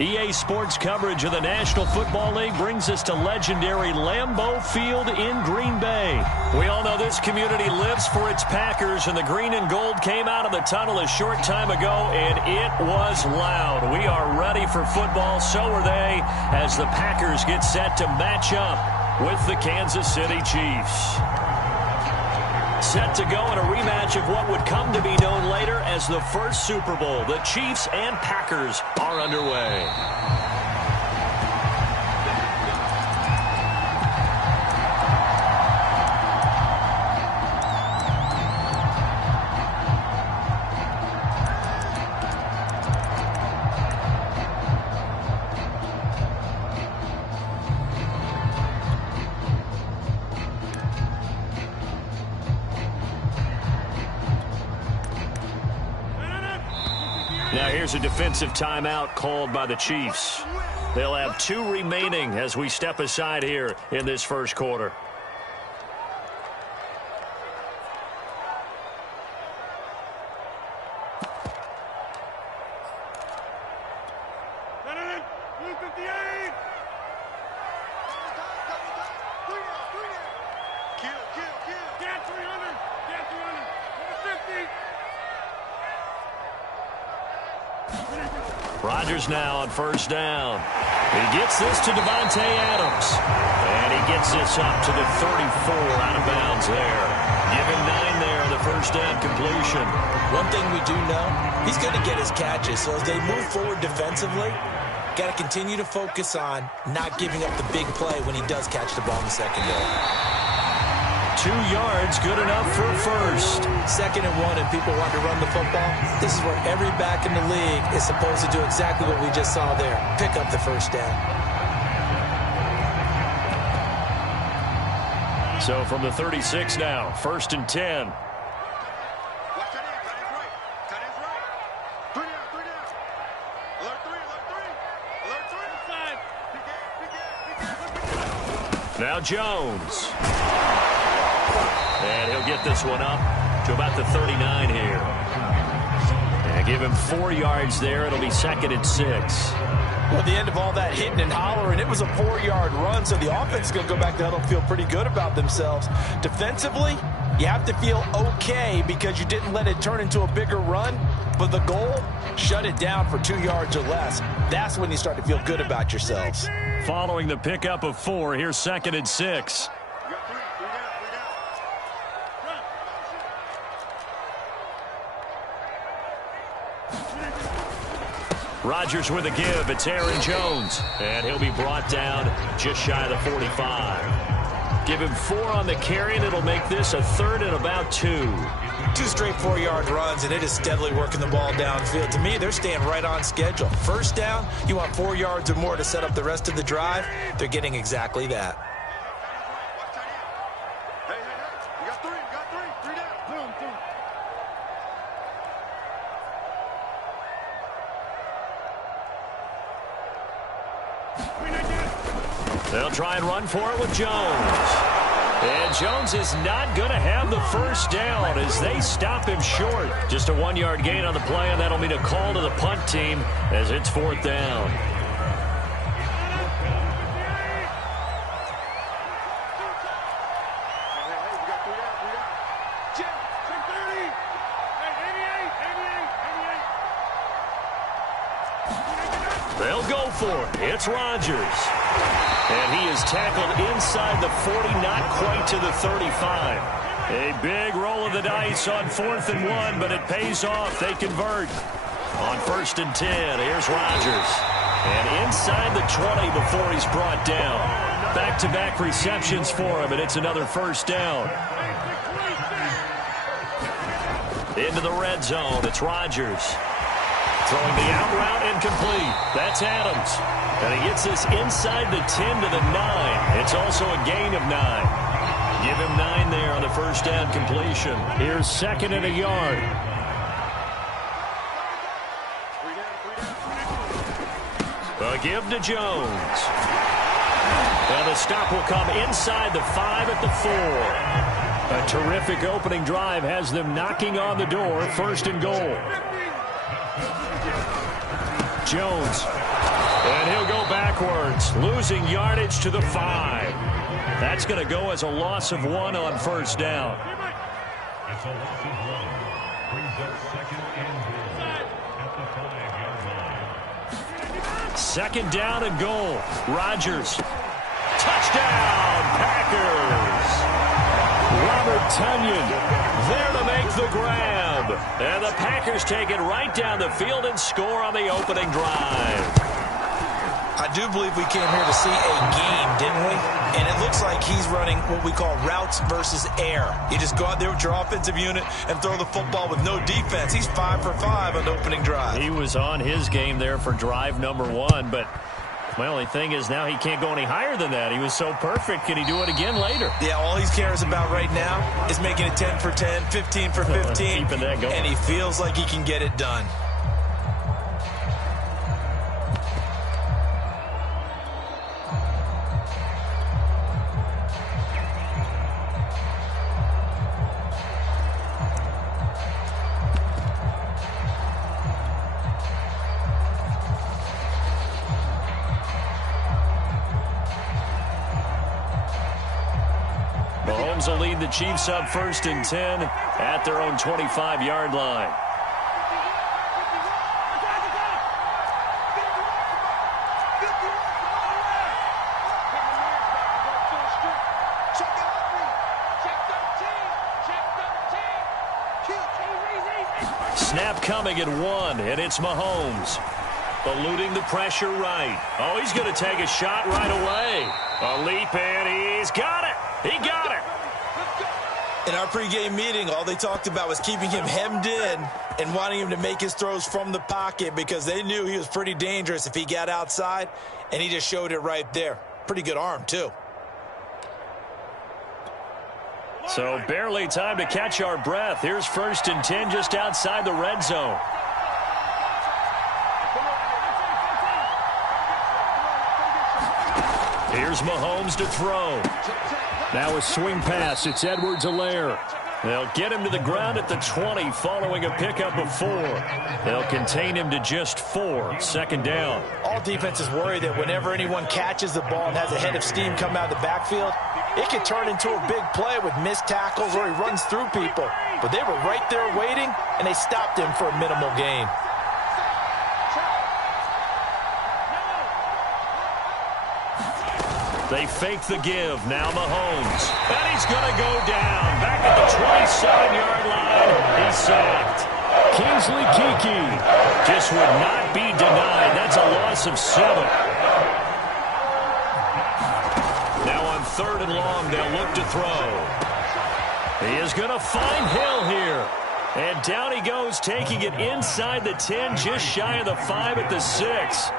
EA Sports coverage of the National Football League brings us to legendary Lambeau Field in Green Bay. We all know this community lives for its Packers, and the green and gold came out of the tunnel a short time ago, and it was loud. We are ready for football, so are they, as the Packers get set to match up with the Kansas City Chiefs. Set to go in a rematch of what would come to be known later as the first Super Bowl. The Chiefs and Packers are underway. Now here's a defensive timeout called by the Chiefs. They'll have 2 remaining as we step aside here in this first quarter. Rodgers now on first down. He gets this to Davante Adams. And he gets this up to the 34 out of bounds there. Give him 9 there on the first down completion. One thing we do know, he's going to get his catches. So as they move forward defensively, got to continue to focus on not giving up the big play when he does catch the ball in the secondary. 2 yards, good enough for a first. 2nd and 1, and people want to run the football. This is where every back in the league is supposed to do exactly what we just saw there. Pick up the first down. So from the 36 now, 1st and 10. Now Jones. And he'll get this one up to about the 39 here. And give him 4 yards there. It'll be 2nd and 6. Well, at the end of all that hitting and hollering, it was a 4-yard run, so the offense is going to go back to huddle and feel pretty good about themselves. Defensively, you have to feel okay because you didn't let it turn into a bigger run, but the goal, shut it down for 2 yards or less. That's when you start to feel good about yourselves. Following the pickup of 4, here's 2nd and 6. Rodgers with a give. It's Aaron Jones. And he'll be brought down just shy of the 45. Give him 4 on the carry, and it'll make this a 3rd and about 2. 2 straight 4-yard runs, and it is steadily working the ball downfield. To me, they're staying right on schedule. First down, you want 4 yards or more to set up the rest of the drive. They're getting exactly that. They'll try and run for it with Jones. And Jones is not going to have the first down as they stop him short. Just a 1-yard gain on the play, and that'll mean a call to the punt team as it's 4th down. They'll go for it. It's Rodgers. And he is tackled inside the 40, not quite to the 35. A big roll of the dice on 4th and 1, but it pays off. They convert. On 1st and 10, here's Rodgers. And inside the 20 before he's brought down. Back-to-back receptions for him, and it's another first down. Into the red zone, it's Rodgers. Throwing the out route incomplete. That's Adams. And he gets this inside the 10 to the 9. It's also a gain of 9. Give him 9 there on the first down completion. Here's 2nd and a yard. A give to Jones. And the stop will come inside the 5 at the 4. A terrific opening drive has them knocking on the door. 1st and goal. Jones. And he'll go backwards, losing yardage to the 5. That's going to go as a loss of 1 on first down. It's a loss of 1. Brings up 2nd and goal at the 5-yard line. Second down and goal. Rodgers. Touchdown, Packers. Robert Tonyan there to make the grab. And the Packers take it right down the field and score on the opening drive. I do believe we came here to see a game, didn't we? And it looks like he's running what we call routes versus air. You just go out there with your offensive unit and throw the football with no defense. He's 5 for 5 on the opening drive. He was on his game there for drive number 1, but my only thing is now he can't go any higher than that. He was so perfect. Can he do it again later? Yeah, all he cares about right now is making it 10 for 10, 15 for 15. Keeping that going. And he feels like he can get it done. Mahomes will lead the Chiefs up 1st and 10 at their own 25-yard line. Snap coming at 1, and it's Mahomes. Eluding the pressure right. Oh, he's going to take a shot right away. A leap, and he's got it. He got it. In our pregame meeting, all they talked about was keeping him hemmed in and wanting him to make his throws from the pocket because they knew he was pretty dangerous if he got outside, and he just showed it right there. Pretty good arm, too. So barely time to catch our breath. Here's 1st and 10 just outside the red zone. Here's Mahomes to throw. Now a swing pass. It's Edwards-Helaire. They'll get him to the ground at the 20 following a pickup of 4. They'll contain him to just 4. 2nd down. All defenses worry that whenever anyone catches the ball and has a head of steam come out of the backfield, it could turn into a big play with missed tackles or he runs through people. But they were right there waiting, and they stopped him for a minimal gain. They fake the give. Now Mahomes. And he's going to go down. Back at the 27-yard line. He's sacked. Kingsley Keke just would not be denied. That's a loss of 7. Now on 3rd and long, they'll look to throw. He is going to find Hill here. And down he goes, taking it inside the 10, just shy of the 5 at the 6.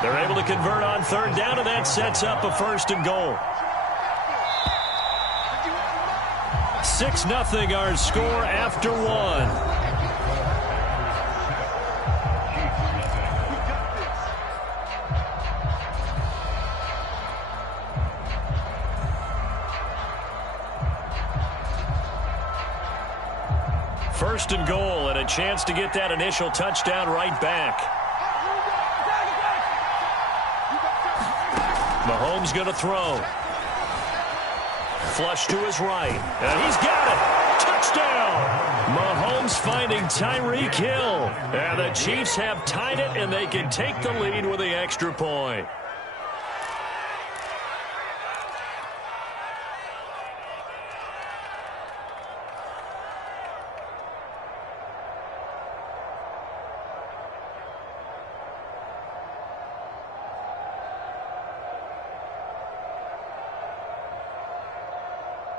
They're able to convert on 3rd down, and that sets up a 1st and goal. 6-0 our score after 1. First and goal, and a chance to get that initial touchdown right back. Mahomes going to throw. Flush to his right, and he's got it. Touchdown! Mahomes finding Tyreek Hill. And the Chiefs have tied it, and they can take the lead with the extra point.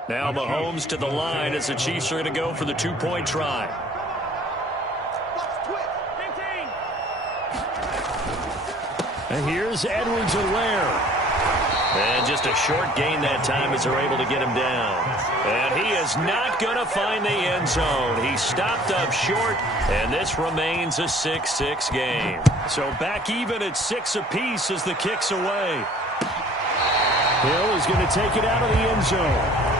Now Mahomes to the line as the Chiefs are going to go for the 2-point try. And here's Edwards-Helaire. And just a short gain that time as they're able to get him down. And he is not going to find the end zone. He stopped up short, and this remains a 6-6 game. So back even at 6 apiece as the kick's away. Hill is going to take it out of the end zone.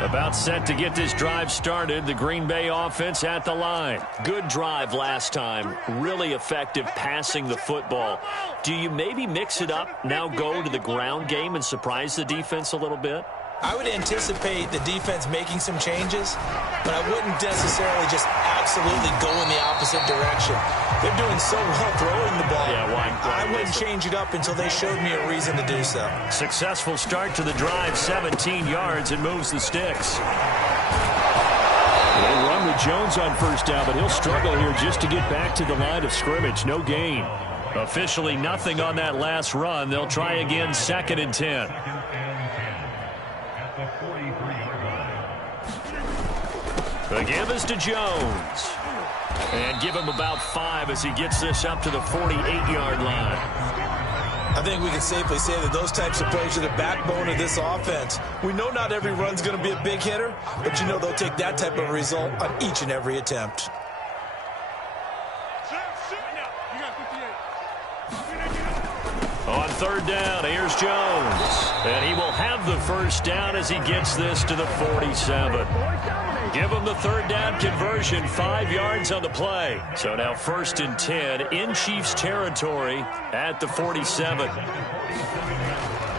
About set to get this drive started. The Green Bay offense at the line. Good drive last time. Really effective passing the football. Do you maybe mix it up, now go to the ground game and surprise the defense a little bit? I would anticipate the defense making some changes, but I wouldn't necessarily just absolutely go in the opposite direction. They're doing so well throwing the ball. Yeah, why I wouldn't change it up until they showed me a reason to do so. Successful start to the drive, 17 yards, and moves the sticks. They run with Jones on first down, but he'll struggle here just to get back to the line of scrimmage. No gain. Officially nothing on that last run. They'll try again, 2nd and 10. The give is to Jones. And give him about 5 as he gets this up to the 48-yard line. I think we can safely say that those types of plays are the backbone of this offense. We know not every run's going to be a big hitter, but you know they'll take that type of result on each and every attempt. On 3rd down, here's Jones. And he will have the first down as he gets this to the 47. Give him the 3rd down conversion, 5 yards on the play. So now 1st and 10 in Chiefs territory at the 47.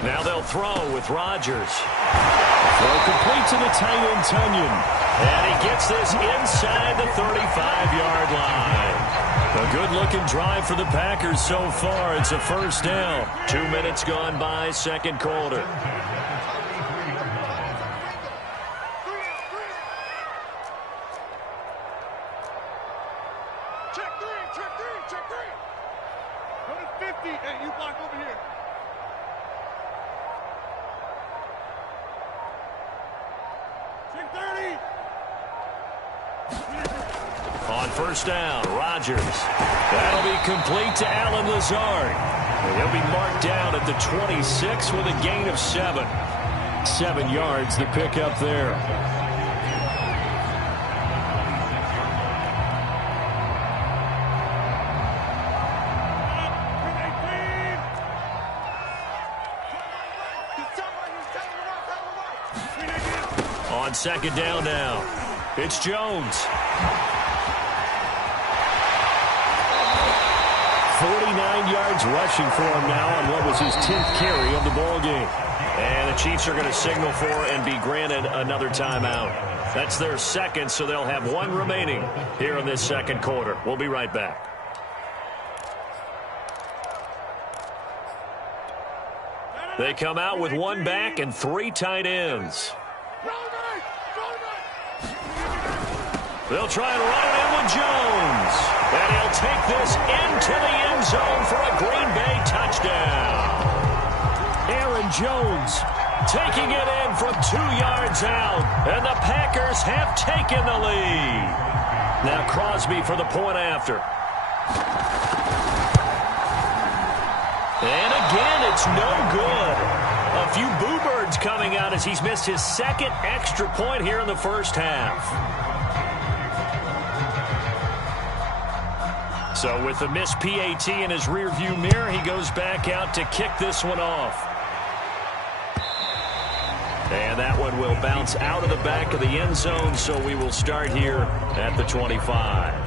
Now they'll throw with Rodgers. Throw complete to the tight end, Tunyon. And he gets this inside the 35-yard line. A good-looking drive for the Packers so far. It's a first down. 2 minutes gone by, 2nd quarter. Check three. Go to 50. Hey, you block over here. Check 30. On first down, Rodgers. That'll be complete to Allen Lazard. And he'll be marked down at the 26 with a gain of 7. 7 yards, the pickup there. On 2nd down now, it's Jones. 49 yards rushing for him now on what was his 10th carry of the ball game. And the Chiefs are going to signal for and be granted another timeout. That's their 2nd, so they'll have 1 remaining here in this 2nd quarter. We'll be right back. They come out with 1 back and 3 tight ends. They'll try and run it in with Jones. And he'll take this into the end zone for a Green Bay touchdown. Aaron Jones taking it in from 2 yards out. And the Packers have taken the lead. Now Crosby for the point after. And again, it's no good. A few boo birds coming out as he's missed his 2nd extra point here in the first half. So with the missed PAT in his rearview mirror, he goes back out to kick this one off. And that one will bounce out of the back of the end zone, so we will start here at the 25.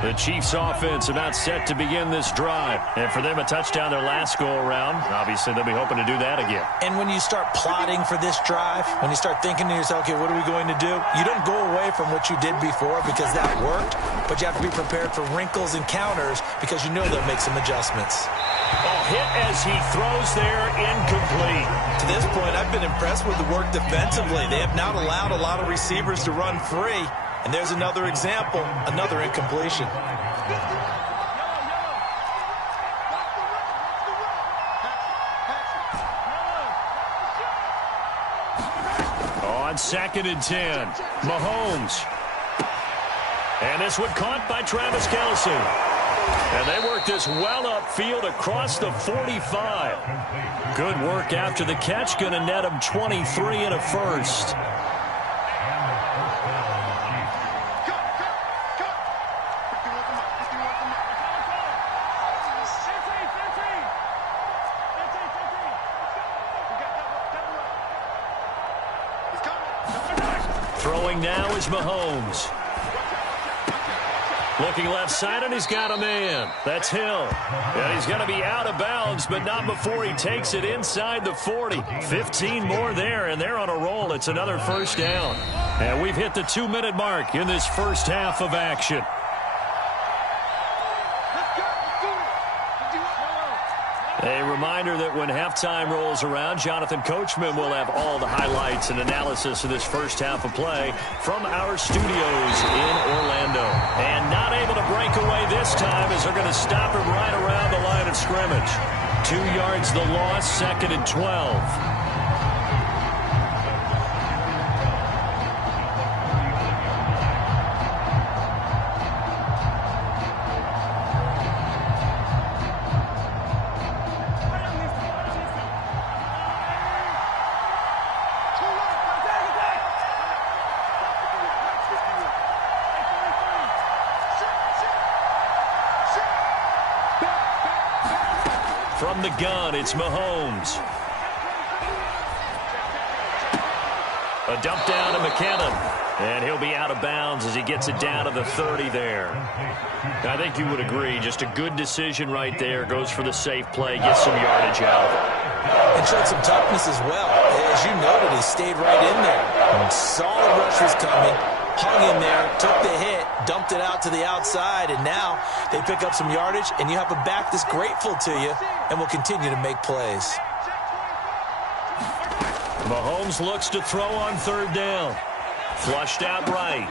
The Chiefs offense about set to begin this drive. And for them, a touchdown their last go-around. Obviously, they'll be hoping to do that again. And when you start plotting for this drive, when you start thinking to yourself, okay, what are we going to do? You don't go away from what you did before because that worked, but you have to be prepared for wrinkles and counters because you know they'll make some adjustments. A hit as he throws there, incomplete. To this point, I've been impressed with the work defensively. They have not allowed a lot of receivers to run free. And there's another example, another incompletion. On 2nd and 10, Mahomes. And this one caught by Travis Kelce. And they work this well upfield across the 45. Good work after the catch, going to net him 23 and a first. Throwing now is Mahomes. Looking left side, and he's got a man. That's Hill. And he's going to be out of bounds, but not before he takes it inside the 40. 15 more there, and they're on a roll. It's another first down. And we've hit the 2-minute mark in this first half of action. A reminder that when halftime rolls around, Jonathan Coachman will have all the highlights and analysis of this first half of play from our studios in Orlando. And not able to break away this time as they're going to stop him right around the line of scrimmage. 2 yards the loss, 2nd and 12. From the gun, it's Mahomes. A dump down to McKinnon. And he'll be out of bounds as he gets it down to the 30 there. I think you would agree, just a good decision right there. Goes for the safe play, gets some yardage out. And showed some toughness as well. As you noted, he stayed right in there. Solid rush was coming. Hung in there, took the hit, dumped it out to the outside, and now they pick up some yardage, and you have a back that's grateful to you and will continue to make plays. Mahomes looks to throw on 3rd down. Flushed out right.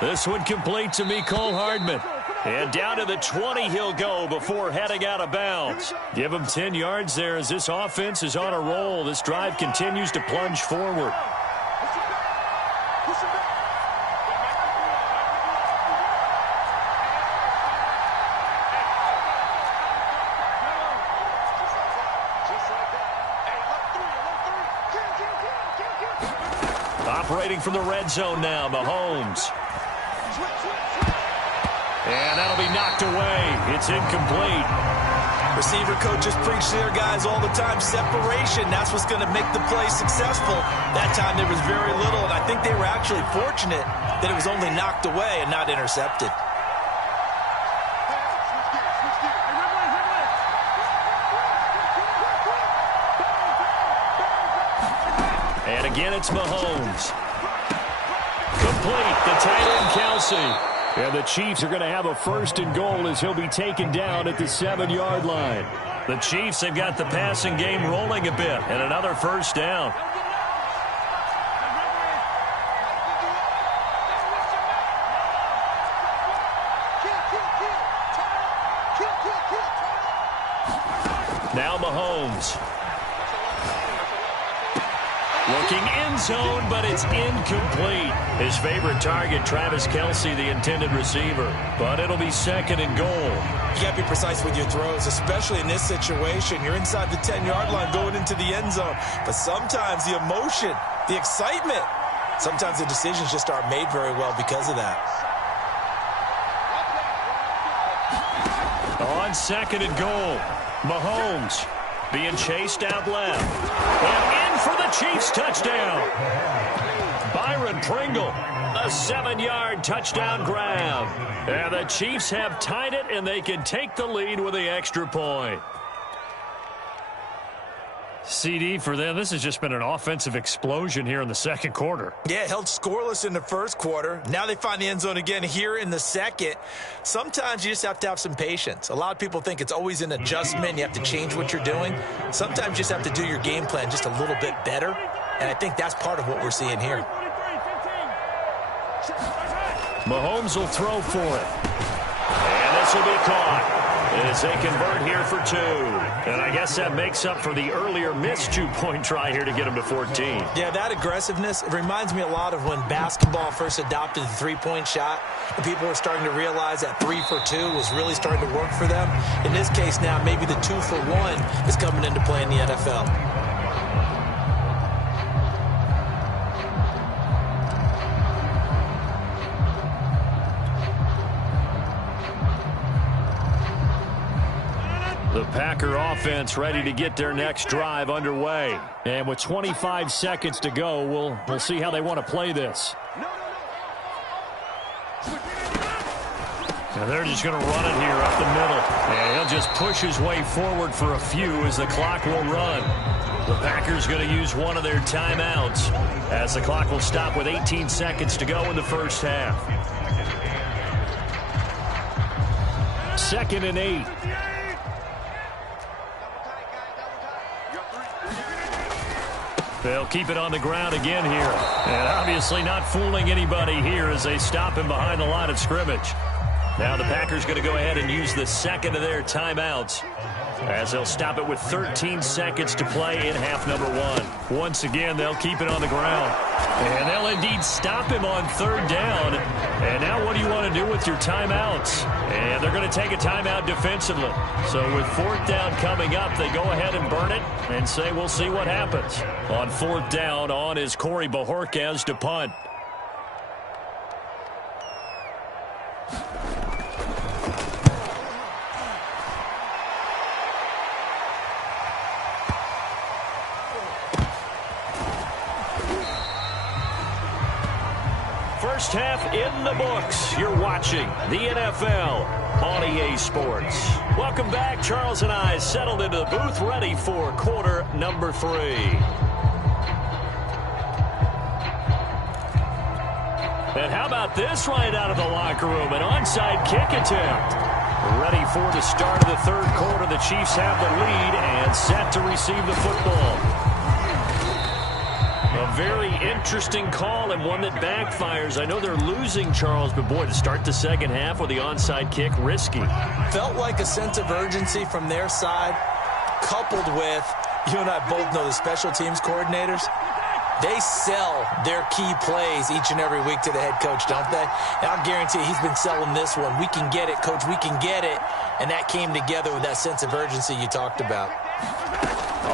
This one complete to Mecole Hardman. And down to the 20 he'll go before heading out of bounds. Give him 10 yards there as this offense is on a roll. This drive continues to plunge forward. Operating from the red zone now, Mahomes. And that'll be knocked away. It's incomplete. Receiver coaches preach to their guys all the time. Separation, that's what's going to make the play successful. That time there was very little, and I think they were actually fortunate that it was only knocked away and not intercepted. And again, it's Mahomes. Complete, the tight end, Kelsey. And the Chiefs are going to have a 1st and goal as he'll be taken down at the 7-yard line. The Chiefs have got the passing game rolling a bit, and another first down. Now Mahomes. Looking end zone, but it's incomplete. His favorite target, Travis Kelce, the intended receiver. But it'll be 2nd and goal. You got to be precise with your throws, especially in this situation. You're inside the 10-yard line going into the end zone. But sometimes the emotion, the excitement, sometimes the decisions just aren't made very well because of that. On 2nd and goal, Mahomes being chased out left. And in for the Chiefs touchdown. Byron Pringle, a 7-yard touchdown grab. And the Chiefs have tied it, and they can take the lead with the extra point. CD for them, this has just been an offensive explosion here in the 2nd quarter. Yeah, held scoreless in the 1st quarter. Now they find the end zone again here in the 2nd. Sometimes you just have to have some patience. A lot of people think it's always an adjustment. You have to change what you're doing. Sometimes you just have to do your game plan just a little bit better. And I think that's part of what we're seeing here. Mahomes will throw for it. And this will be caught as they convert here for 2. And I guess that makes up for the earlier missed 2-point try here to get him to 14. Yeah, that aggressiveness, it reminds me a lot of when basketball first adopted the 3-point shot. And people were starting to realize that 3 for 2 was really starting to work for them. In this case now, maybe the 2 for 1 is coming into play in the NFL. The Packer offense ready to get their next drive underway. And with 25 seconds to go, we'll see how they want to play this. And they're just going to run it here up the middle. And he'll just push his way forward for a few as the clock will run. The Packers going to use one of their timeouts as the clock will stop with 18 seconds to go in the first half. 2nd and 8. They'll keep it on the ground again here. And obviously not fooling anybody here as they stop him behind the line of scrimmage. Now the Packers going to go ahead and use the second of their timeouts as they'll stop it with 13 seconds to play in half number 1. Once again, they'll keep it on the ground. And they'll indeed stop him on 3rd down. And now what do you want to do with your timeouts? And they're going to take a timeout defensively. So with 4th down coming up, they go ahead and burn it and say we'll see what happens. On 4th down, on is Corey Bojorquez to punt. First half in the books. You're watching the NFL on EA Sports. Welcome back. Charles and I settled into the booth ready for quarter number 3. And how about this right out of the locker room? An onside kick attempt. Ready for the start of the 3rd quarter. The Chiefs have the lead and set to receive the football. A very interesting call and one that backfires. I know they're losing, Charles, but boy, to start the 2nd half with the onside kick, risky. Felt like a sense of urgency from their side, coupled with, you and I both know the special teams coordinators. They sell their key plays each and every week to the head coach, don't they? And I'll guarantee he's been selling this one. We can get it, coach, we can get it. And that came together with that sense of urgency you talked about.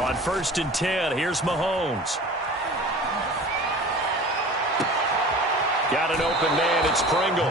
On 1st and 10, here's Mahomes. Got an open man, it's Pringle.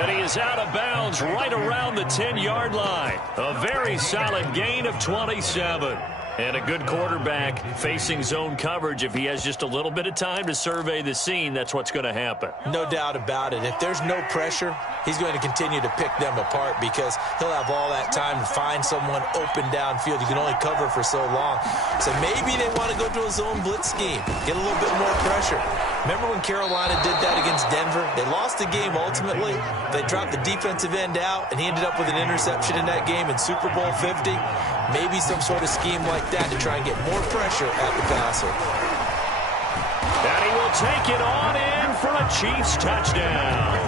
And he is out of bounds right around the 10-yard line. A very solid gain of 27. And a good quarterback facing zone coverage. If he has just a little bit of time to survey the scene, that's what's going to happen. No doubt about it. If there's no pressure, he's going to continue to pick them apart because he'll have all that time to find someone open downfield. You can only cover for so long. So maybe they want to go to a zone blitz scheme, get a little bit more pressure. Remember when Carolina did that against Denver? They lost the game ultimately. They dropped the defensive end out, and he ended up with an interception in that game in Super Bowl 50. Maybe some sort of scheme like that to try and get more pressure at the passer. And he will take it on in for a Chiefs touchdown.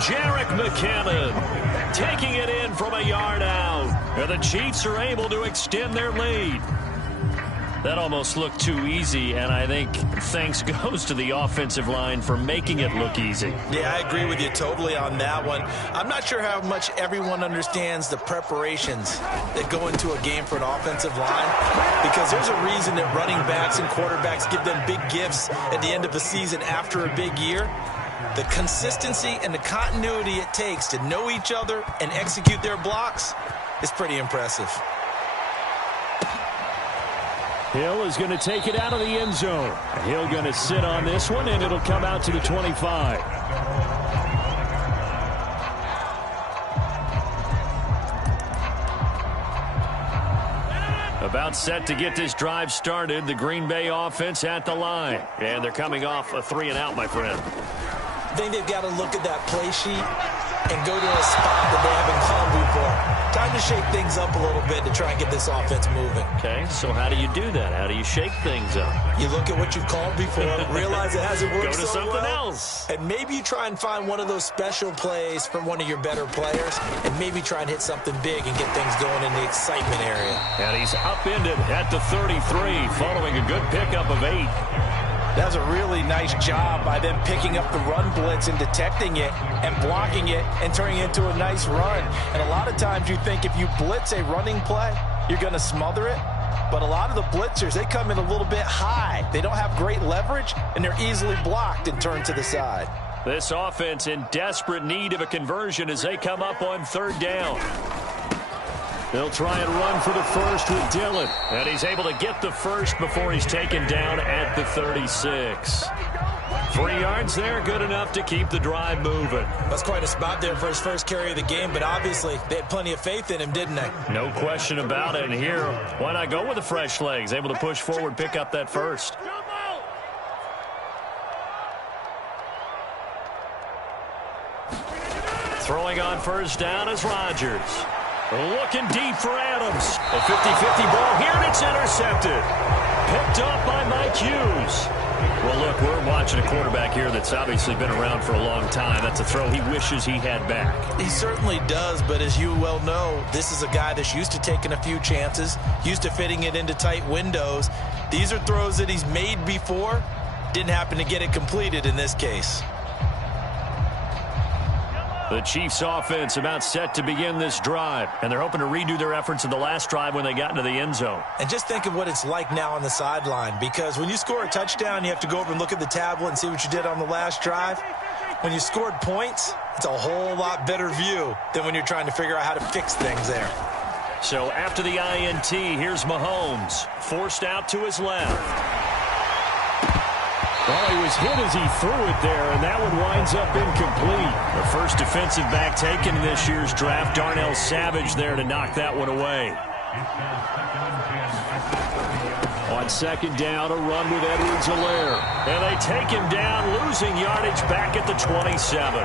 Jerick McKinnon taking it in from a yard out. And the Chiefs are able to extend their lead. That almost looked too easy, and I think thanks goes to the offensive line for making it look easy. Yeah, I agree with you totally on that one. I'm not sure how much everyone understands the preparations that go into a game for an offensive line, because there's a reason that running backs and quarterbacks give them big gifts at the end of the season after a big year. The consistency and the continuity it takes to know each other and execute their blocks is pretty impressive. Hill is going to take it out of the end zone. Hill going to sit on this one, and it'll come out to the 25. About set to get this drive started. The Green Bay offense at the line. And they're coming off a 3-and-out, my friend. I think they've got to look at that play sheet and go to a spot that they haven't called before. Time to shake things up a little bit to try and get this offense moving. Okay, so how do you do that? How do you shake things up? You look at what you've called before, realize it hasn't worked so well. Go to something else. And maybe you try and find one of those special plays from one of your better players, and maybe try and hit something big and get things going in the excitement area. And he's upended at the 33, following a good pickup of 8. That was a really nice job by them picking up the run blitz and detecting it and blocking it and turning it into a nice run. And a lot of times you think if you blitz a running play, you're going to smother it. But a lot of the blitzers, they come in a little bit high. They don't have great leverage, and they're easily blocked and turned to the side. This offense in desperate need of a conversion as they come up on 3rd down. They'll try and run for the first with Dillon. And he's able to get the first before he's taken down at the 36. 3 yards there, good enough to keep the drive moving. That's quite a spot there for his first carry of the game, but obviously they had plenty of faith in him, didn't they? No question about it. And here, why not go with the fresh legs? Able to push forward, pick up that first. Throwing on first down is Rodgers. Looking deep for Adams. A 50-50 ball here, and it's intercepted. Picked up by Mike Hughes. Well, look, we're watching a quarterback here that's obviously been around for a long time. That's a throw he wishes he had back. He certainly does, but as you well know, this is a guy that's used to taking a few chances, used to fitting it into tight windows. These are throws that he's made before. Didn't happen to get it completed in this case. The Chiefs offense about set to begin this drive, and they're hoping to redo their efforts in the last drive when they got into the end zone. And just think of what it's like now on the sideline, because when you score a touchdown, you have to go over and look at the tablet and see what you did on the last drive. When you scored points, it's a whole lot better view than when you're trying to figure out how to fix things there. So after the INT, here's Mahomes, forced out to his left. Well, he was hit as he threw it there, and that one winds up incomplete. The first defensive back taken in this year's draft, Darnell Savage there to knock that one away. On second down, a run with Edwards-Helaire. And they take him down, losing yardage back at the 27.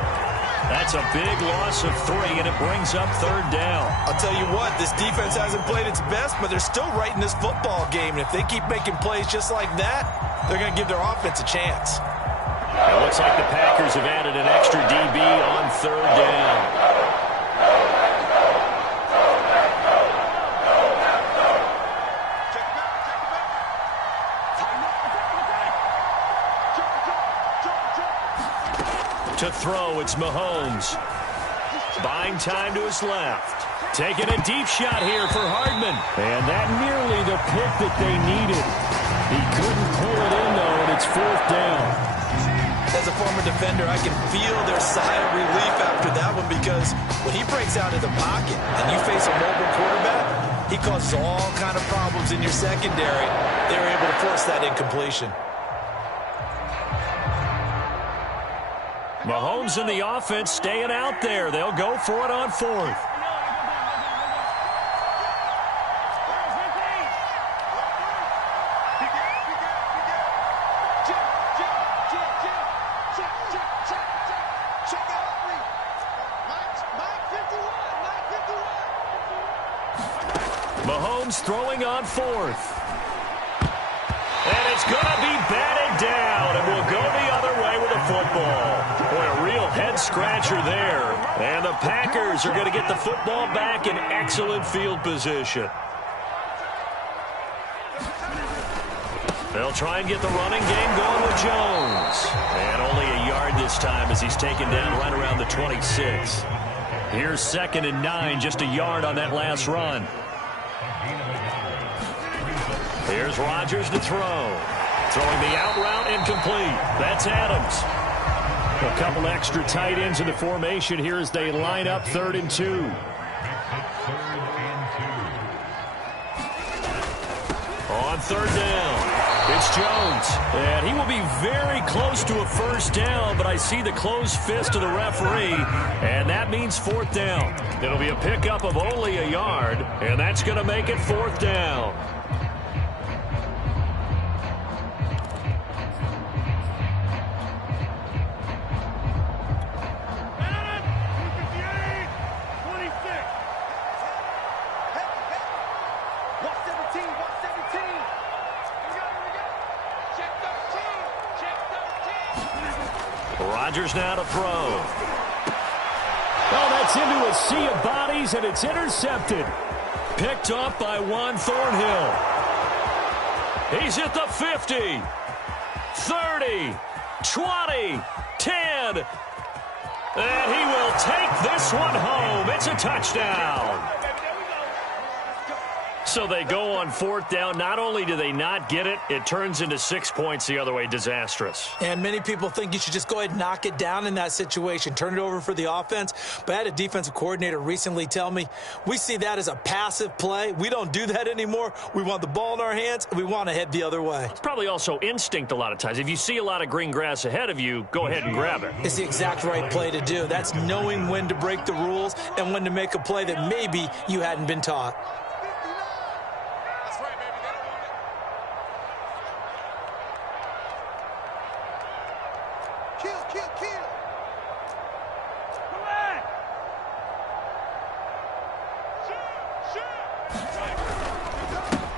That's a big loss of 3, and it brings up third down. I'll tell you what, this defense hasn't played its best, but they're still right in this football game. And if they keep making plays just like that, they're going to give their offense a chance. It looks like the Packers have added an extra DB on third down. To throw, it's Mahomes. Buying time to his left. Taking a deep shot here for Hardman. And that nearly the pick that they needed. He couldn't pull it in, though, and it's fourth down. As a former defender, I can feel their sigh of relief after that one, because when he breaks out of the pocket and you face a mobile quarterback, he causes all kind of problems in your secondary. They were able to force that incompletion. Mahomes and the offense staying out there. They'll go for it on fourth. Mahomes throwing on fourth. And it's going to be batted down, and we'll go the other way with the football. Boy, a real head-scratcher there. And the Packers are going to get the football back in excellent field position. They'll try and get the running game going with Jones. And only a yard this time as he's taken down right around the 26. Here's 2nd and 9, just a yard on that last run. Here's Rodgers to throw. Throwing the out route incomplete. That's Adams. A couple extra tight ends in the formation here as they line up 3rd and 2. On third down, it's Jones. And he will be very close to a first down, but I see the closed fist of the referee, and that means fourth down. It'll be a pickup of only a yard, and that's going to make it fourth down. Rodgers now to throw. Oh, that's into a sea of bodies, and it's intercepted. Picked up by Juan Thornhill. He's at the 50, 30, 20, 10. And he will take this one home. It's a touchdown. So they go on 4th down. Not only do they not get it, it turns into 6 points the other way. Disastrous. And many people think you should just go ahead and knock it down in that situation. Turn it over for the offense. But I had a defensive coordinator recently tell me, we see that as a passive play. We don't do that anymore. We want the ball in our hands, and we want to head the other way. It's probably also instinct a lot of times. If you see a lot of green grass ahead of you, go ahead and grab it. It's the exact right play to do. That's knowing when to break the rules and when to make a play that maybe you hadn't been taught. That's right, baby. They don't want it. Kill, kill, kill. Come on.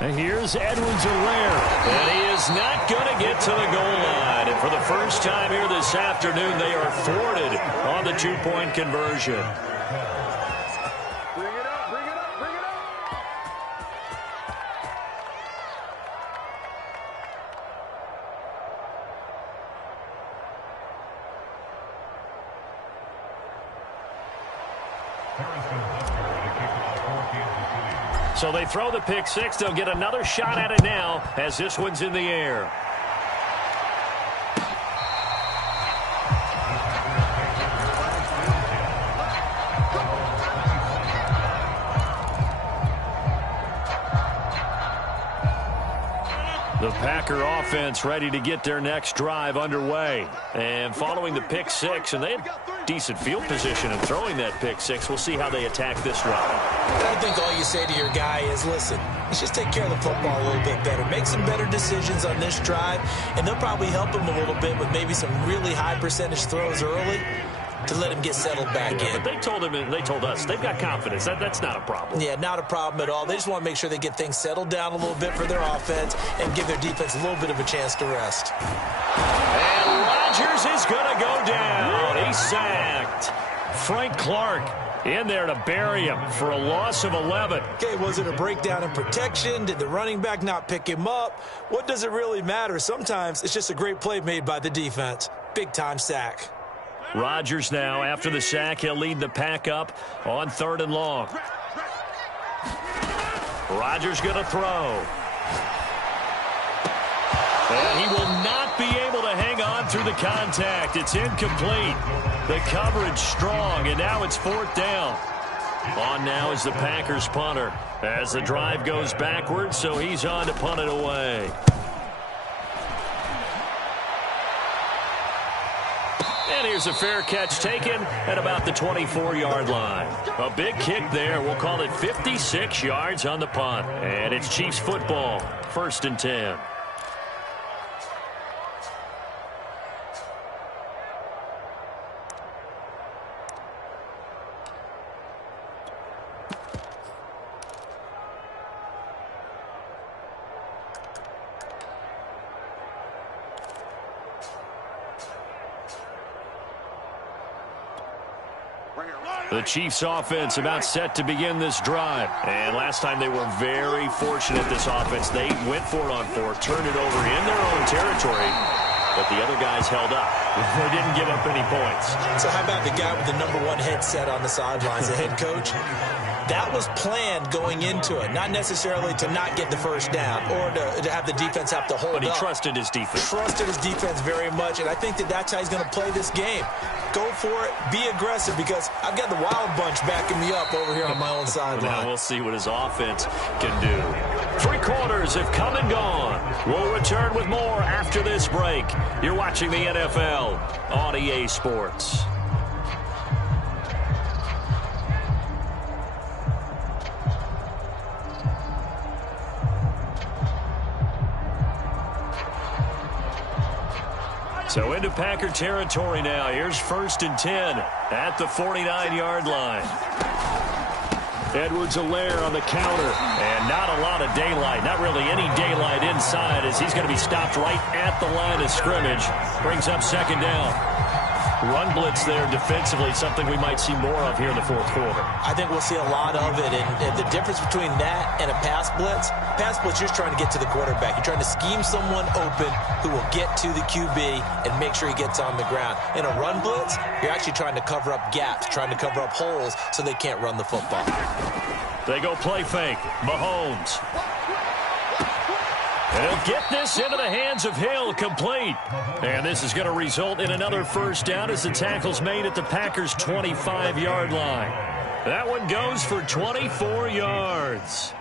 And here's Edwards-Helaire, and he is not going to get to the goal line. And for the first time here this afternoon, they are thwarted on the 2-point conversion. Bring it up, bring it up, bring it up. So they throw the pick six. They'll get another shot at it now as this one's in the air. The Packer offense ready to get their next drive underway. And following the pick six, and they had decent field position in throwing that pick six. We'll see how they attack this drive. I think all you say to your guy is, listen, let's just take care of the football a little bit better. Make some better decisions on this drive, and they'll probably help him a little bit with maybe some really high percentage throws early to let him get settled back in. But they told him, and they told us, they've got confidence. That's not a problem. Yeah, not a problem at all. They just want to make sure they get things settled down a little bit for their offense and give their defense a little bit of a chance to rest. And Rodgers is going to go down. He's sacked. Frank Clark in there to bury him for a loss of 11. Okay, was it a breakdown in protection? Did the running back not pick him up? What does it really matter? Sometimes it's just a great play made by the defense. Big-time sack. Rodgers now, after the sack, he'll lead the pack up on 3rd and long. Rodgers going to throw. And he will not be able to hang on through the contact. It's incomplete. The coverage strong, and now it's 4th down. On now is the Packers punter as the drive goes backwards, so he's on to punt it away. And here's a fair catch taken at about the 24-yard line. A big kick there. We'll call it 56 yards on the punt. And it's Chiefs football, 1st and 10. The Chiefs offense about set to begin this drive. And last time they were very fortunate, this offense. They went for it on 4, turned it over in their own territory, but the other guys held up. They didn't give up any points. So how about the guy with the #1 headset on the sidelines, the head coach? That was planned going into it, not necessarily to not get the first down or to have the defense have to hold up. But he trusted his defense. Trusted his defense very much, and I think that's how he's going to play this game. Go for it, be aggressive, because I've got the wild bunch backing me up over here on my own sideline. Now we'll see what his offense can do. 3 quarters have come and gone. We'll return with more after this break. You're watching the NFL on EA Sports. So into Packer territory now. Here's 1st and 10 at the 49-yard line. Edwards-Helaire on the counter. And not a lot of daylight. Not really any daylight inside as he's going to be stopped right at the line of scrimmage. Brings up 2nd down. Run blitz there defensively, something we might see more of here in the fourth quarter. I think we'll see a lot of it, and the difference between that and a pass blitz, you're just trying to get to the quarterback. You're trying to scheme someone open who will get to the QB and make sure he gets on the ground. In a run blitz, you're actually trying to cover up gaps, trying to cover up holes so they can't run the football. They go play fake. Mahomes. And he'll get this into the hands of Hill, complete. And this is going to result in another first down as the tackle's made at the Packers' 25-yard line. That one goes for 24 yards.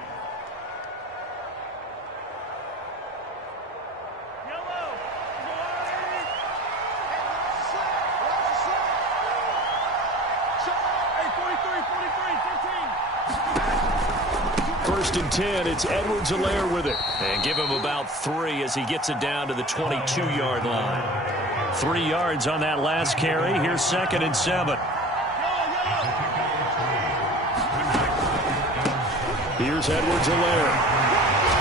First and 10, it's Edwards-Helaire with it. And give him about 3 as he gets it down to the 22-yard line. 3 yards on that last carry. Here's 2nd and 7. Here's Edwards-Helaire.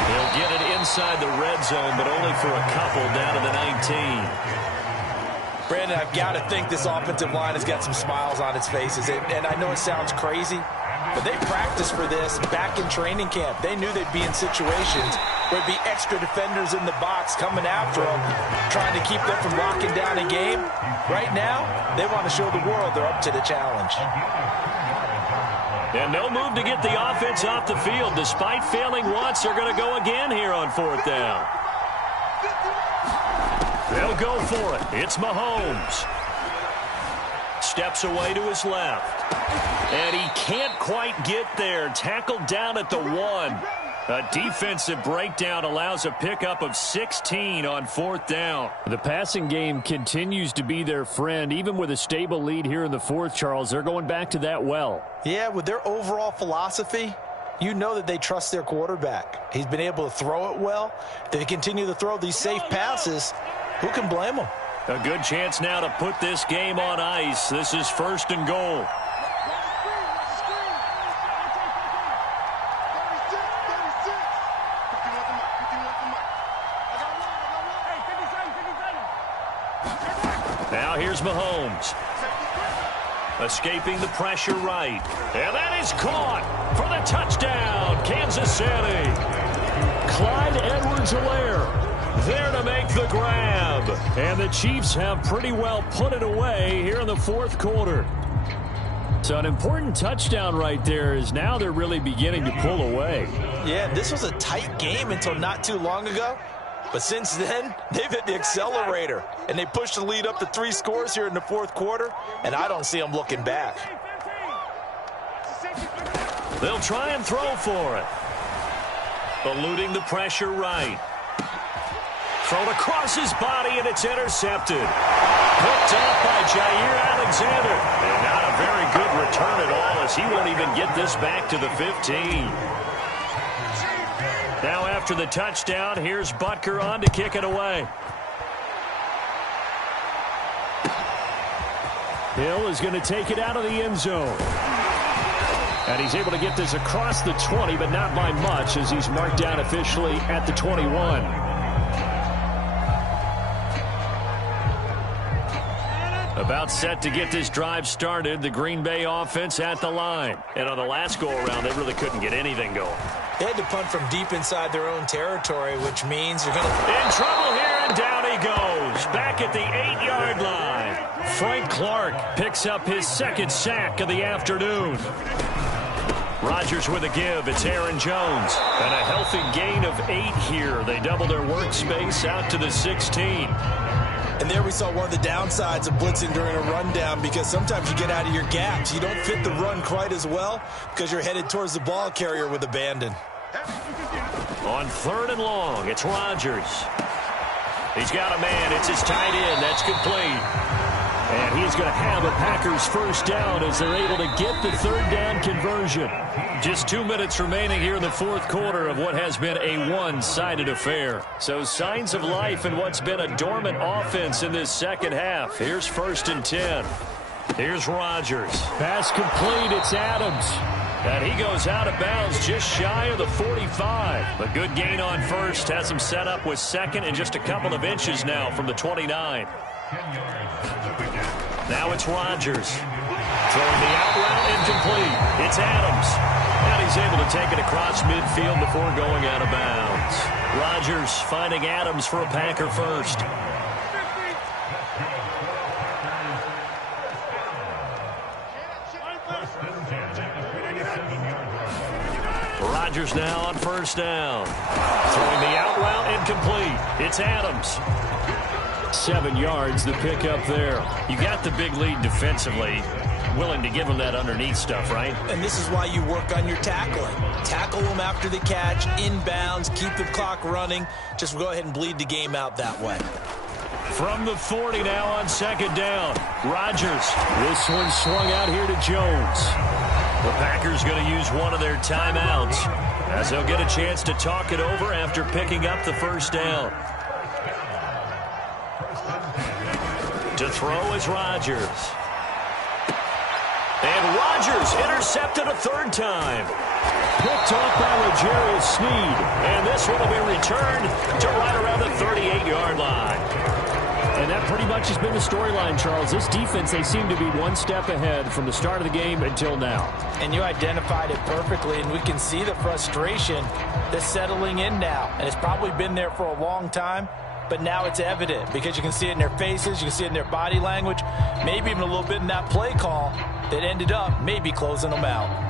He'll get it inside the red zone, but only for a couple down to the 19. Brandon, I've got to think this offensive line has got some smiles on its faces. And I know it sounds crazy, but they practiced for this back in training camp. They knew they'd be in situations where there'd be extra defenders in the box coming after them, trying to keep them from locking down a game. Right now, they want to show the world they're up to the challenge. And no move to get the offense off the field. Despite failing once, they're going to go again here on 4th down. They'll go for it. It's Mahomes. Steps away to his left. And he can't quite get there. Tackled down at the 1. A defensive breakdown allows a pickup of 16 on 4th down. The passing game continues to be their friend. Even with a stable lead here in the 4th, Charles, they're going back to that well. Yeah, with their overall philosophy, you know that they trust their quarterback. He's been able to throw it well. They continue to throw these safe passes. Who can blame them? A good chance now to put this game on ice. This is 1st and goal. Now here's Mahomes. Escaping the pressure right. And that is caught for the touchdown, Kansas City. Clyde Edwards-Helaire there to make the grab. And the Chiefs have pretty well put it away here in the 4th quarter. So an important touchdown right there is now they're really beginning to pull away. Yeah, this was a tight game until not too long ago. But since then, they've hit the accelerator. And they pushed the lead up to 3 scores here in the 4th quarter. And I don't see them looking back. They'll try and throw for it. Eluding the pressure right. Thrown across his body, and it's intercepted. Picked up by Jair Alexander. And not a very good return at all, as he won't even get this back to the 15. Now after the touchdown, here's Butker on to kick it away. Hill is going to take it out of the end zone. And he's able to get this across the 20, but not by much, as he's marked down officially at the 21. About set to get this drive started. The Green Bay offense at the line. And on the last go-around, they really couldn't get anything going. They had to punt from deep inside their own territory, which means you're going to... In trouble here, and down he goes. Back at the 8-yard line. Frank Clark picks up his 2nd sack of the afternoon. Rodgers with a give. It's Aaron Jones. And a healthy gain of 8 here. They double their workspace out to the 16. And there we saw one of the downsides of blitzing during a rundown, because sometimes you get out of your gaps. You don't fit the run quite as well because you're headed towards the ball carrier with abandon. On 3rd and long, it's Rodgers. He's got a man. It's his tight end. That's complete. And he's going to have a Packers first down as they're able to get the 3rd down conversion. Just 2 minutes remaining here in the 4th quarter of what has been a one-sided affair. So signs of life in what's been a dormant offense in this second half. Here's 1st and 10. Here's Rodgers. Pass complete. It's Adams. And he goes out of bounds just shy of the 45. A good gain on 1st. Has him set up with 2nd and just a couple of inches now from the 29. 10 yards. Now it's Rodgers. Throwing the out route incomplete. It's Adams. And he's able to take it across midfield before going out of bounds. Rodgers finding Adams for a Packer first. Rodgers now on first down. Throwing the out route incomplete. It's Adams. 7 yards, the pick up there. You got the big lead defensively. Willing to give them that underneath stuff, right? And this is why you work on your tackling. Tackle them after the catch, inbounds, keep the clock running. Just go ahead and bleed the game out that way. From the 40 now on second down. Rodgers. This one swung out here to Jones. The Packers going to use one of their timeouts as they'll get a chance to talk it over after picking up the first down. To throw is Rodgers. And Rodgers intercepted a third time. Picked off by L'Jarius Sneed. And this one will be returned to right around the 38-yard line. And that pretty much has been the storyline, Charles. This defense, they seem to be one step ahead from the start of the game until now. And you identified it perfectly, and we can see the frustration that's settling in now. And it's probably been there for a long time, but now it's evident because you can see it in their faces, you can see it in their body language, maybe even a little bit in that play call that ended up maybe closing them out.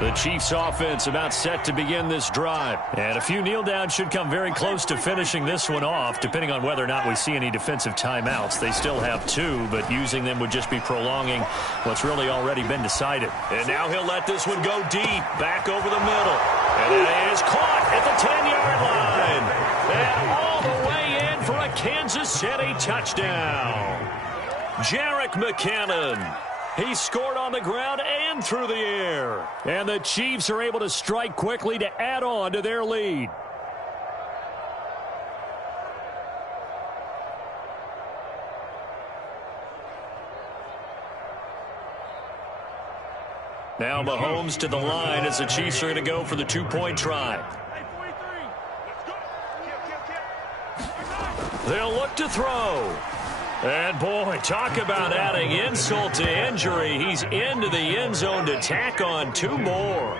The Chiefs offense about set to begin this drive. And a few kneel downs should come very close to finishing this one off, depending on whether or not we see any defensive timeouts. They still have 2, but using them would just be prolonging what's really already been decided. And now he'll let this one go deep, back over the middle. And it is caught at the 10-yard line. And all the way in for a Kansas City touchdown. Jerick McKinnon. He scored on the ground and through the air. And the Chiefs are able to strike quickly to add on to their lead. Now Mahomes to the line as the Chiefs are going to go for the 2-point try. They'll look to throw. And, boy, talk about adding insult to injury. He's into the end zone to tack on 2 more.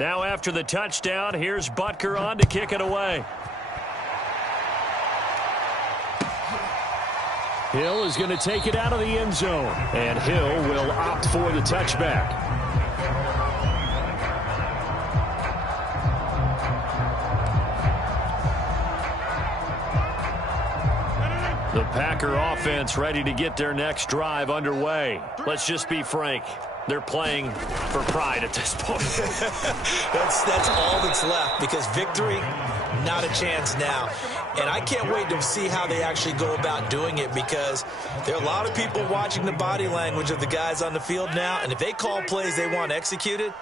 Now after the touchdown, here's Butker on to kick it away. Hill is going to take it out of the end zone. And Hill will opt for the touchback. The Packer offense ready to get their next drive underway. Let's just be frank. They're playing for pride at this point. That's all that's left because victory, not a chance now. And I can't wait to see how they actually go about doing it because there are a lot of people watching the body language of the guys on the field now. And if they call plays they want executed,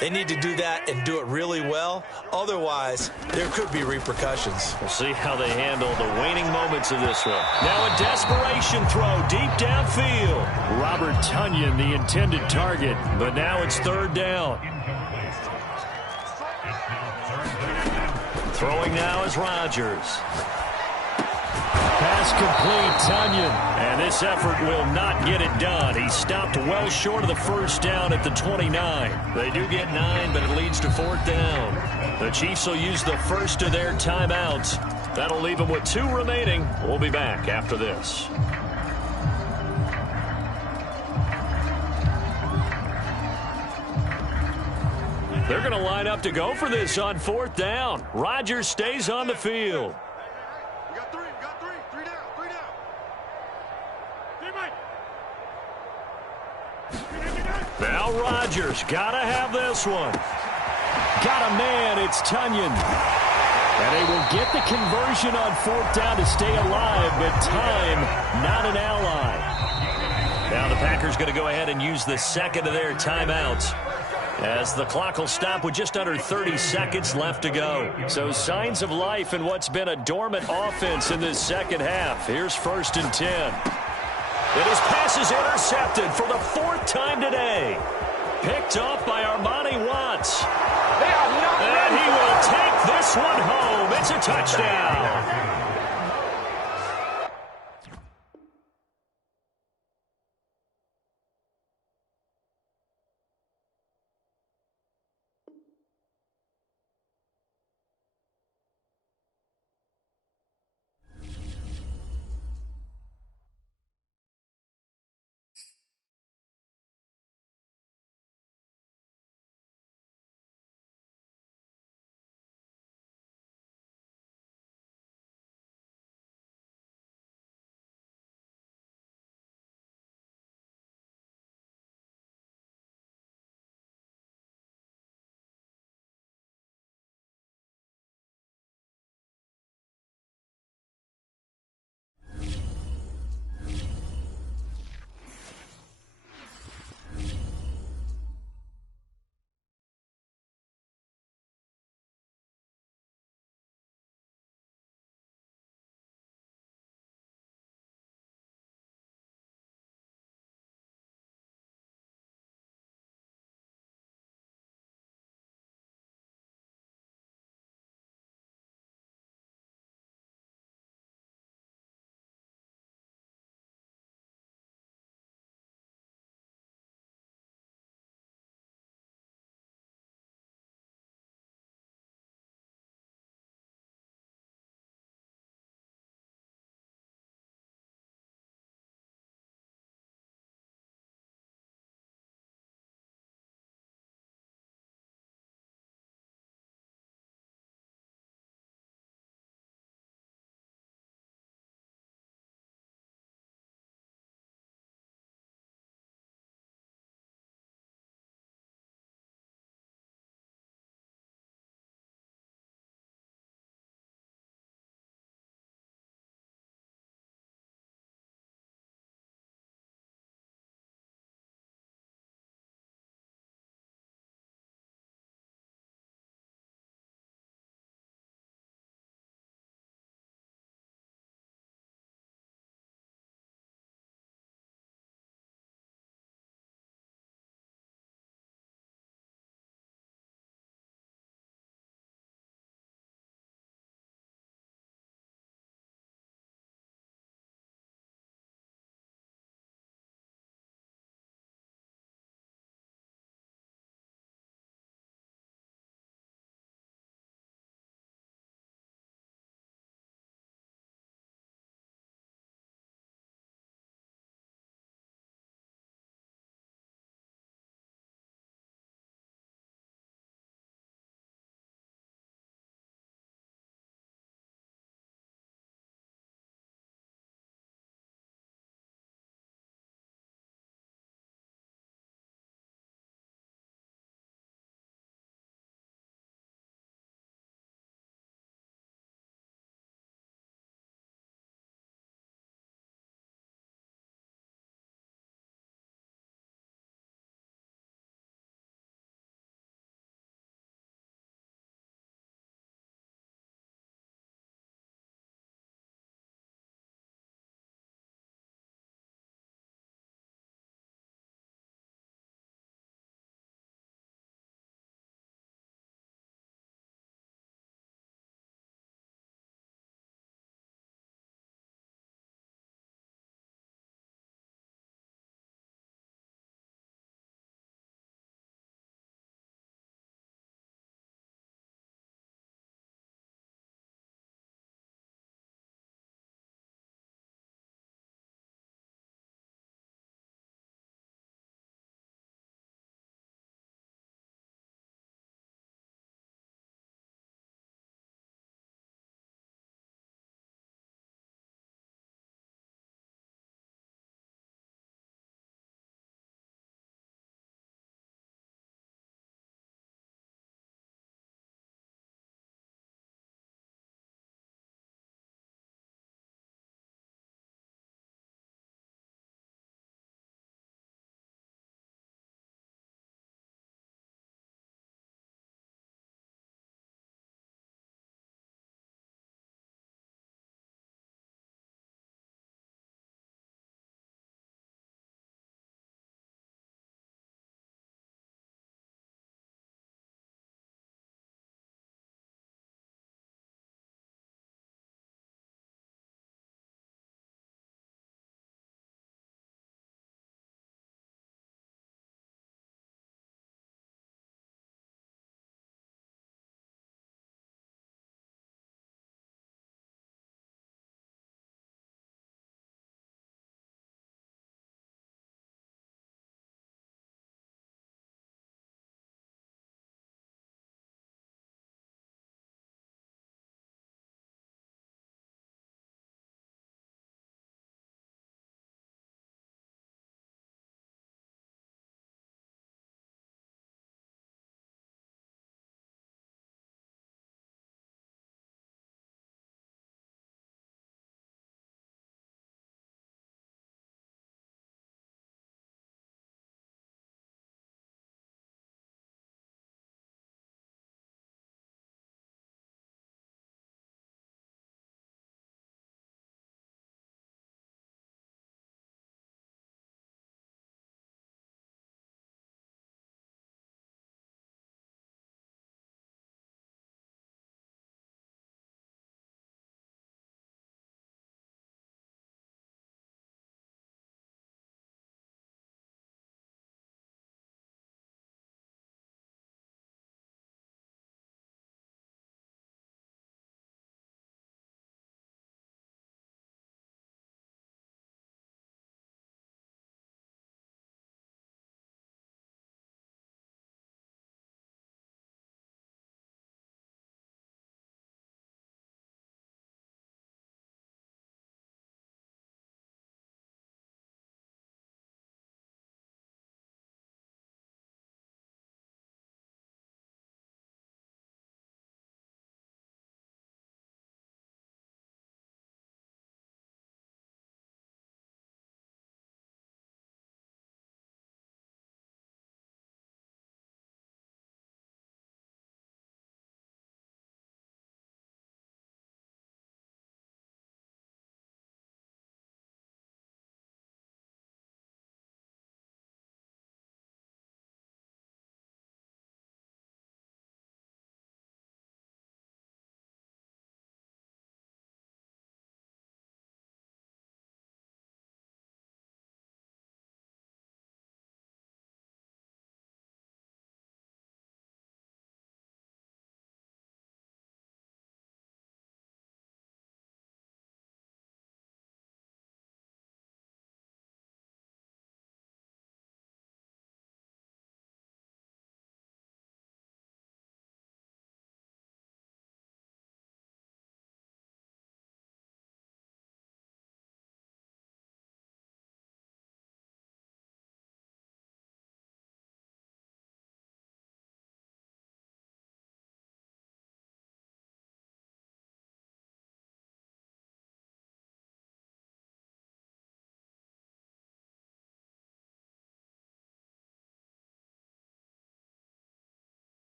they need to do that and do it really well. Otherwise, there could be repercussions. We'll see how they handle the waning moments of this one. Now a desperation throw deep downfield. Robert Tonyan, the intended target, but now it's 3rd down. Throwing now is Rodgers. Pass complete, Tonyan. And this effort will not get it done. He stopped well short of the first down at the 29. They do get 9, but it leads to 4th down. The Chiefs will use the first of their timeouts. That'll leave them with 2 remaining. We'll be back after this. They're going to line up to go for this on 4th down. Rodgers stays on the field. We got 3. Three down. Now Rodgers got to have this one. Got a man, it's Tonyan. And they will get the conversion on 4th down to stay alive, but time not an ally. Now the Packers going to go ahead and use the second of their timeouts. As the clock will stop with just under 30 seconds left to go. So signs of life in what's been a dormant offense in this second half. Here's 1st and 10. And his pass is intercepted for the 4th time today. Picked off by Armani Watts. And he will take this one home. It's a touchdown.